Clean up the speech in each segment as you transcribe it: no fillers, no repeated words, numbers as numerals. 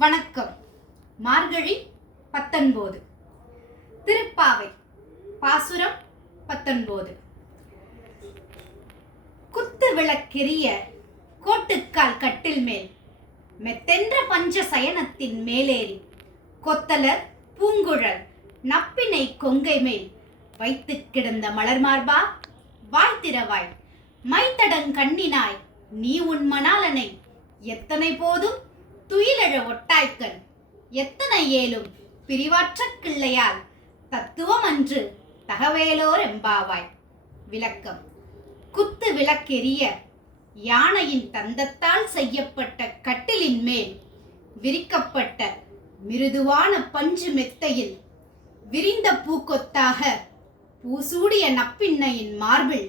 வணக்கம். மார்கழி 19. திருப்பாவை பாசுரம் 19. குத்து விளக்கெரிய கோட்டுக்கால் கட்டில் மேல் மெத்தென்ற பஞ்ச சயனத்தின் மேலேறி கொத்தலர் பூங்குழல் நப்பினை கொங்கை மேல் வைத்து கிடந்த மலர் மார்பா வாய்த்திரவாய் மைத்தடங் கண்ணினாய் நீ உன் மணாலனை எத்தனை போதும் துயிலழ ஒட்டாய்க்கண் எத்தனை ஏலும் பிரிவாற்ற கிள்ளையால் தத்துவம் அன்று தகவேலோர் எம்பாவாய். விளக்கம். குத்து விளக்கெரிய யானையின் தந்தத்தால் செய்யப்பட்ட கட்டிலின் மேல் விரிக்கப்பட்ட மிருதுவான பஞ்சு மெத்தையில் விரிந்த பூக்கொத்தாக பூசூடிய நப்பின்னையின் மார்பில்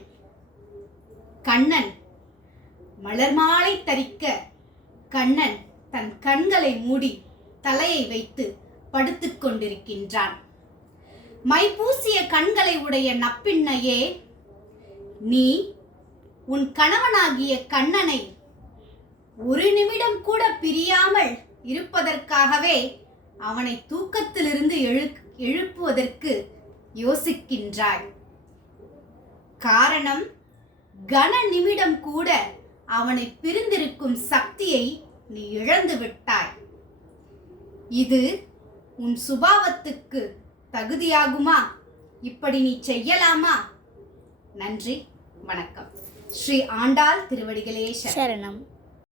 கண்ணன் மலர் மாலை தரிக்க கண்ணன் தன் கண்களை மூடி தலையை வைத்து படுத்துக் கொண்டிருக்கின்றான். மைபூசிய கண்களை உடைய நப்பின்னையே, நீ உன் கணவனாகிய கண்ணனை ஒரு நிமிடம் கூட பிரியாமல் இருப்பதற்காகவே அவனை தூக்கத்திலிருந்து எழுப்புவதற்கு யோசிக்கின்றாய். காரணம், கன நிமிடம் கூட அவனை பிரிந்திருக்கும் சக்தியை நீ இழந்து விட்டாய். இது உன் சுபாவத்துக்கு தகுதியாகுமா? இப்படி நீ செய்யலாமா? நன்றி, வணக்கம். ஸ்ரீ ஆண்டாள் திருவடிகளே சரணம்.